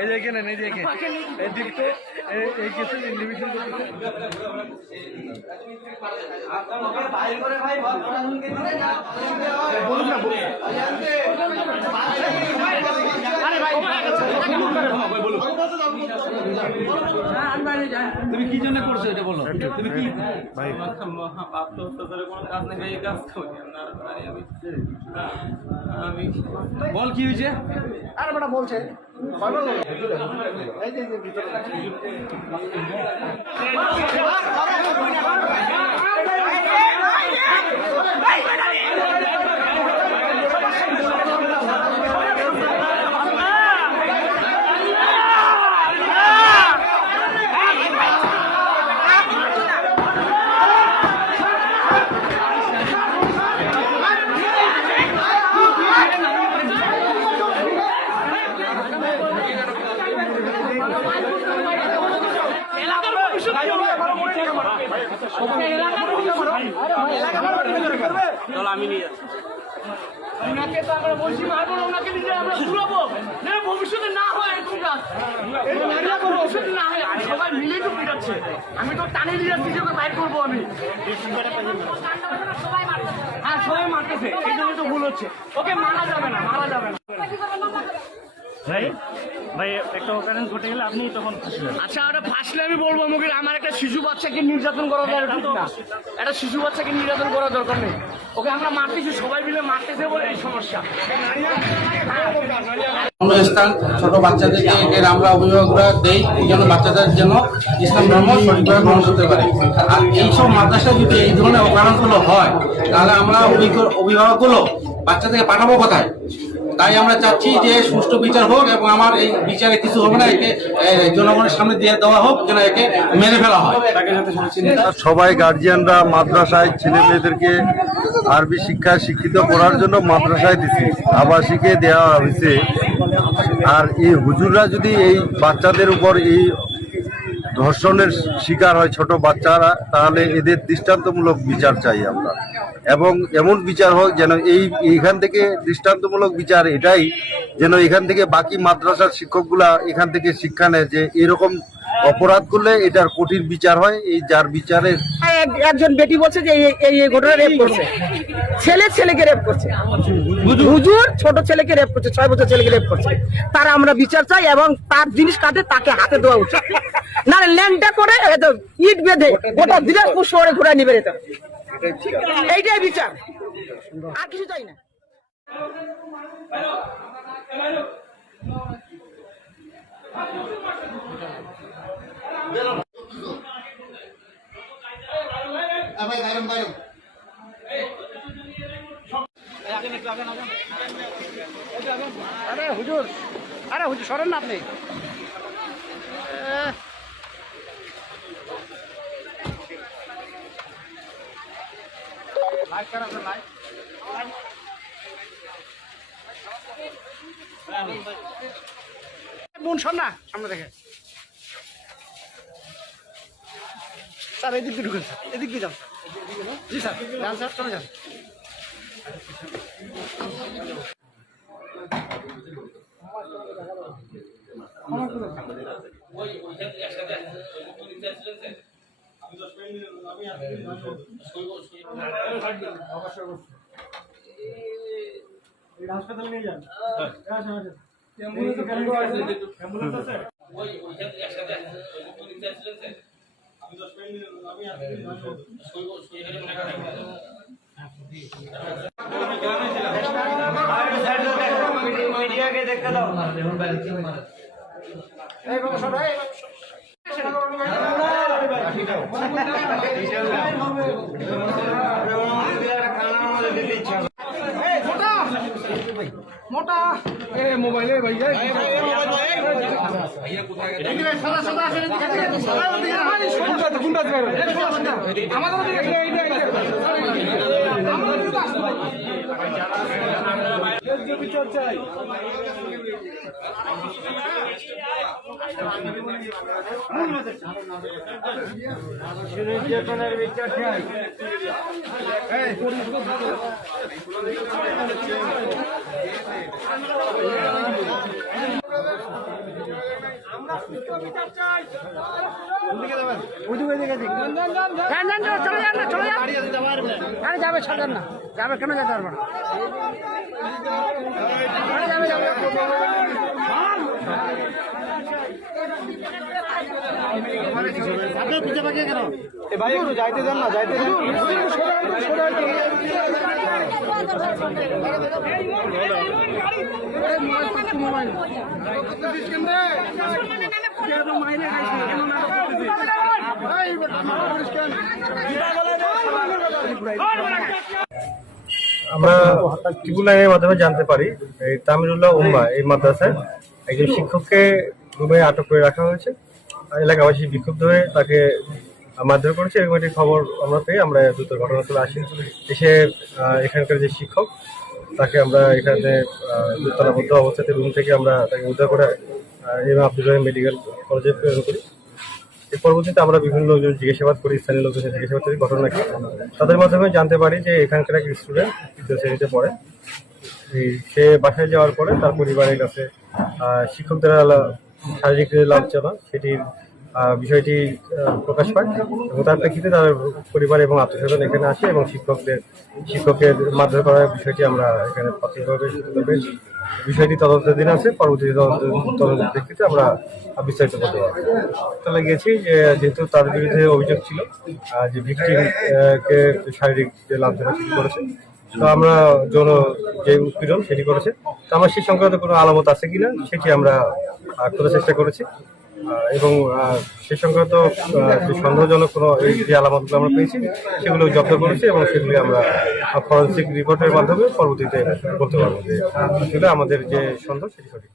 এই দেখেন এই দেখেন এই দিকতে এই কিছু ইন্ডিভিজুয়াল বাইরে করে ভাই প্রশাসনকে দিলে না বলুন না আরে ভাই বলুন তুমি কি জন্য করছো এটা বলো তুমি কি ভাই আত্মহত্যার কোনো কাজ নেই এই কাজ করি আমি বল কি হয়েছে আরে বড় বলছে এই যে ভিতরে আমি নিয়ে ওনাকে তো আমরা বলছি মারবো না ওনাকে নিজে আমরা তুলবো না ভবিষ্যতে না হয় এরকম কাজ ভবিষ্যতে না হয় সবাই মিলে তো পিটাচ্ছে আমি তো টানে নিয়ে যাচ্ছি যে বাইর করবো আমি হ্যাঁ সবাই মারতেছে এই জন্য তো ভুল হচ্ছে ওকে মারা যাবে না ভাই ভাই একটা অকারেন্স ঘটে গেলে আপনি তখন ফাঁসলেন আচ্ছা ওটা ফাঁসলে আমি বলবো আমাকে আমার একটা শিশু বাচ্চাকে নির্যাতন করা দরকার না একটা শিশু বাচ্চাকে নির্যাতন করা দরকার নেই ওকে আমরা মারতেছি সবাই মিলে মারতেছে বলে এই সমস্যা স্থান ছোট বাচ্চাদেরকে এর আমরা অভিভাবকরা দেই এই জন্য বাচ্চাদের জন্য ইসলাম ধর্ম সঠিকভাবে গ্রহণ করতে পারে আর এইসব মাদ্রাসায় যদি এই ধরনের অকারণগুলো হয় তাহলে আমরা অভিভাবকগুলো বাচ্চাদেরকে পাঠাবো কোথায় তাই আমরা চাচ্ছি যে সুষ্ঠু বিচার হোক এবং আমার এই বিচারে কিছু হবে না একে জনগণের সামনে দিয়ে দেওয়া হোক যেন একে মেরে ফেলা হয় সবাই গার্জিয়ানরা মাদ্রাসায় ছেলে মেয়েদেরকে আরবি শিক্ষায় শিক্ষিত করার জন্য মাদ্রাসায় দিছি আবাসিকে দেওয়া হয়েছে আর এই হুজুররা যদি এই বাচ্চাদের উপর এই ধর্ষণের শিকার হয় ছোট বাচ্চারা তাহলে এদের দৃষ্টান্তমূলক বিচার চাই আমরা এবং এমন বিচার হোক যেন এইখান থেকে দৃষ্টান্তমূলক বিচার এটাই যেন এখান থেকে বাকি মাদ্রাসার শিক্ষকগুলা এখান থেকে শিক্ষা নেয় যে এরকম অপরাধ করলে এটার কঠিন বিচার হয় এই যার বিচারের একজন বেটি বলছে যে এই ঘটনা রেপ করছে ছেলেকে রেপ করছে হুজুর ছোট ছেলেকে রেপ করছে 6 বছর ছেলেকে রেপ করছে তার আমরা বিচার চাই এবং তার জিনিস কাটে তাকে হাতে দেওয়া উচিত না ল্যাংটা করে ইট বেঁধে গোটা দিনাজপুর শহরে ঘুরে নিবে এটা এইটাই বিচার আর কিছু চাই না আরে হুজুর সরেন না আপনি বোন শোন না সামনে দেখে স্যার এদিক দিয়ে ঢুকেন এদিক দিয়ে যান জি স্যার যান স্যার চলে যান হাসপাতালে নিয়ে যান অ্যাম্বুলেন্স আছে মিডিয়াকে দেখতে দাও এই বাবা সবাই এই ছোটা যাবে ছাড়েন না, যাবে কেন যেতে পারবে না। ভাই একটু যাইতে দেন না, যাইতে দেন। আমরা টিভি লাইনের মাধ্যমে জানতে পারি এই তামিরুল্লাহ উম্মা এই মাদ্রাসায় একজন শিক্ষককে রুমে আটক করে রাখা হয়েছে। এলাকাবাসী বিক্ষুব্ধ হয়ে তাকে মারধর করেছে। এরকম একটি খবর আমরা পেয়ে আমরা দ্রুত ঘটনাস্থলে আসি। এসে এখানকার যে শিক্ষক তাকে আমরা এখানে তালাবদ্ধ অবস্থাতে রুম থেকে আমরা তাকে উদ্ধার করে এবং আব্দুল রহিম মেডিকেল কলেজে প্রেরণ করি। এর পরবর্তীতে আমরা বিভিন্ন লোকজন জিজ্ঞাসাবাদ করি, স্থানীয় লোকজনের জিজ্ঞাসাবাদ করি ঘটনাকে। তাদের মাধ্যমে জানতে পারি যে এখানকার এক স্টুডেন্ট তৃতীয় শ্রেণীতে পড়ে। সে বাসায় যাওয়ার পরে তার পরিবারের কাছে শিক্ষকদের শারীরিক লাঞ্ছনা সেটির বিষয়টি প্রকাশ পায় এবং তার প্রেক্ষিতে তার পরিবার এবং আত্মীয়স্বজন এখানে আসে এবং শিক্ষকের মারধর করার বিষয়টি আমরা এখানে প্রাথমিকভাবে সূত্র পেয়েছি। বিষয়টি তদন্তের আছে, পরবর্তী তদন্তের প্রেক্ষিতে আমরা বিস্তারিত করতে পারবো। তাহলে গেছি যে যেহেতু তার বিরুদ্ধে অভিযোগ ছিল যে ভিকটিমকে শারীরিক যে লাঞ্ছনা সেটি করেছে, তো আমরা যৌন যে উৎপীড়ন সেটি করেছে, তো আমরা সেই সংক্রান্ত কোনো আলামত আছে কিনা সেটি আমরা খোঁজার চেষ্টা করেছি এবং সে সংক্রান্ত সন্দেহজনক কোনো এই যে আলামতগুলো আমরা পেয়েছি সেগুলো জব্দ করেছি এবং সেগুলি আমরা ফরেন্সিক রিপোর্টের মাধ্যমে পরবর্তীতে বলতে পারবো যে আসলে আমাদের যে সন্দেহ সেটি সঠিক।